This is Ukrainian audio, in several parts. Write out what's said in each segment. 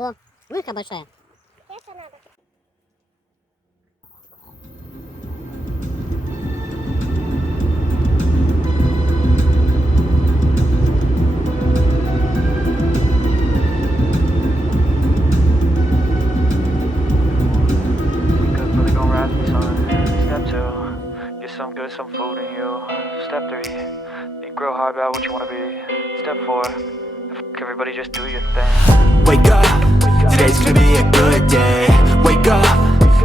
О, лыжка большая. Это надо. Some good, some food in you. Step 3, think real hard about what you wanna be. Step 4, everybody just do your thing. Wake up, today's gonna be a good day. Wake up,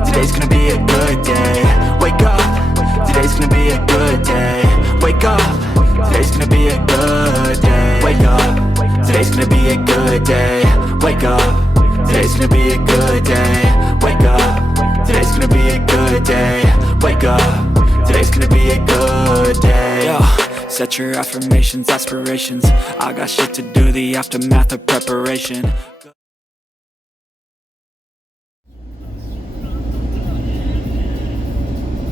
today's gonna be a good day. Wake up, today's gonna be a good day. Wake up, today's gonna be a good day. Wake up, today's gonna be a good day. Wake up, today's gonna be a good day. Wake up, today's gonna be a good day. Wake up. Today's gonna be a good day. Yo, set your affirmations, aspirations. I got shit to do, the aftermath of preparation.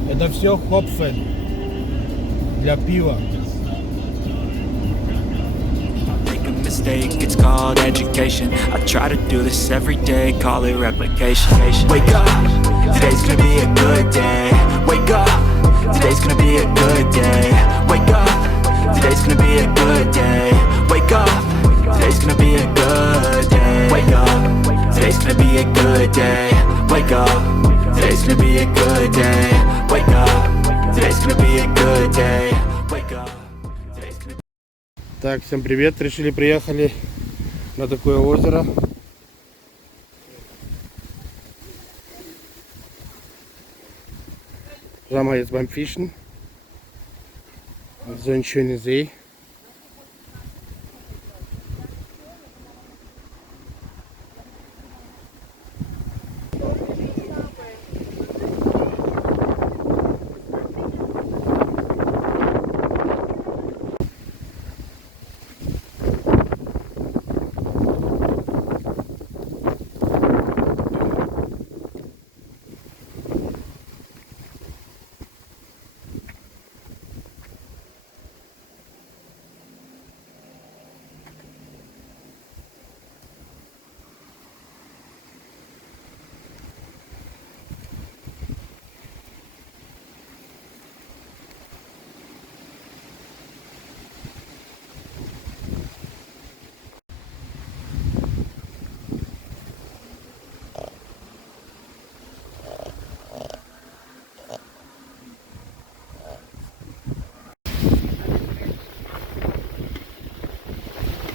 Это все хопфен для пива. Make a mistake, it's called education. I try to do this every day, call it replication. Wake up, today's gonna be a good day. Wake up. Today's gonna be a good day. Wake up. Today's gonna be a good day. Wake up. Today's gonna be a good day. Wake up. Today's gonna be a good day. Wake up. Today's gonna be a good day. Wake up. Today's gonna be a good day. Wake up. Today's gonna be... Так, всем привет. Решили приехали на такое озеро. Waren wir jetzt beim Fischen. So ein schöner See.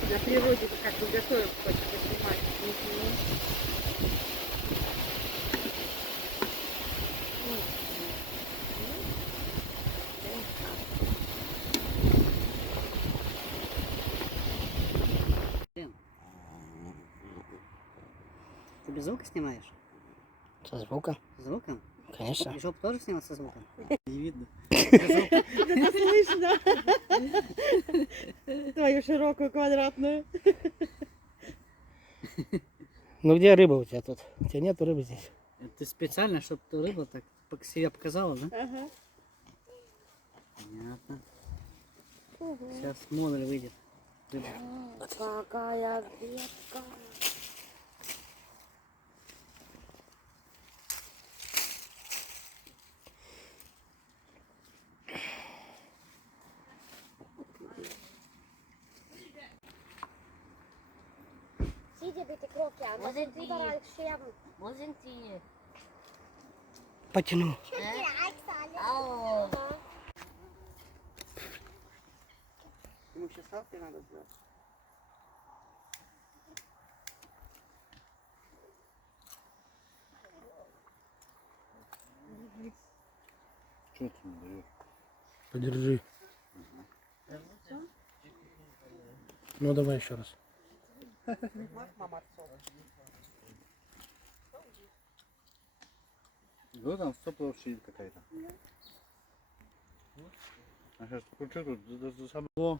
На природе как бы готовим, хочешь поснимать. Ты без звука снимаешь? Со звуком? С звуком? Конечно. И жопу тоже снял со звуком? Не видно. Это слышно. Твою широкую квадратную. Ну где рыба у тебя тут? У тебя нету рыбы здесь. Ты специально, чтобы рыба так себя показала, да? Ага. Понятно. Сейчас модуль выйдет. Рыба. Какая ветка. Sieh dir bitte Kroke an. Wo sind die? Überall Scherben. Wo sind die? Потяну. Au. Ему сейчас салфи надо сделать. Что ты мне даешь? Подержи. Ну давай еще раз. Да, там стопла вообще какая-то. А сейчас покручу тут за собой. О,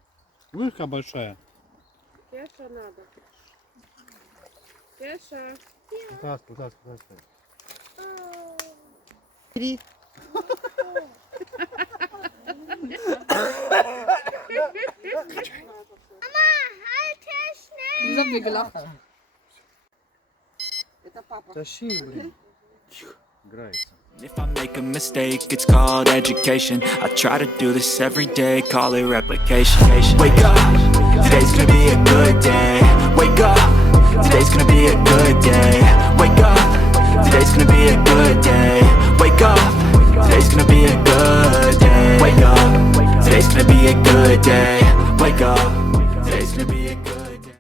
лыжка большая. Кеша надо. Кеша. Вытаскивай. Три. Wieso haben wir gelacht? Это папа. Тащи, блин. Играется. If I make a mistake, it's called education. I try to do this every day, call it replication. Wake up, today's gonna be a good day. Wake up, today's gonna be a good day. Wake up, today's gonna be a good day. Wake up, today's gonna be a good day. Wake up, today's gonna be a good day. Wake up, today's gonna be a good day.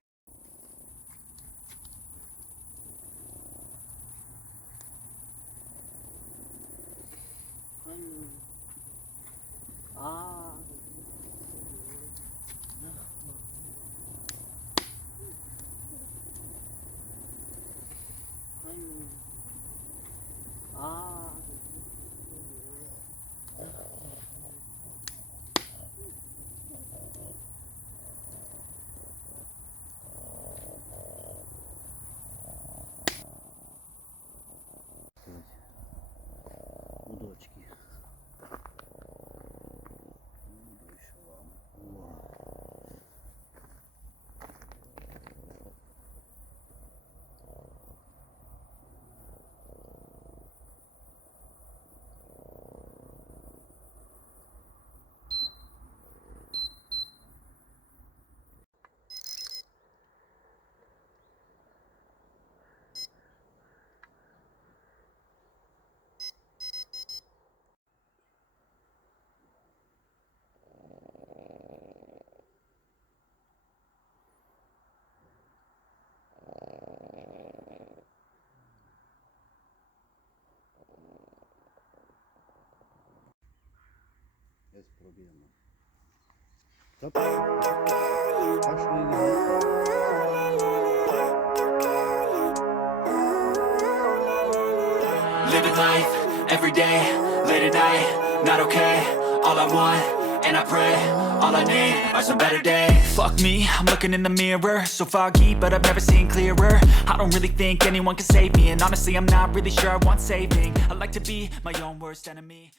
Удочки. Есть проблема. Living life, every day, late at night, not okay. All I want, and I pray, all I need are some better days. Fuck me, I'm looking in the mirror, so foggy, but I've never seen clearer. I don't really think anyone can save me, and honestly I'm not really sure I want saving. I like to be my own worst enemy.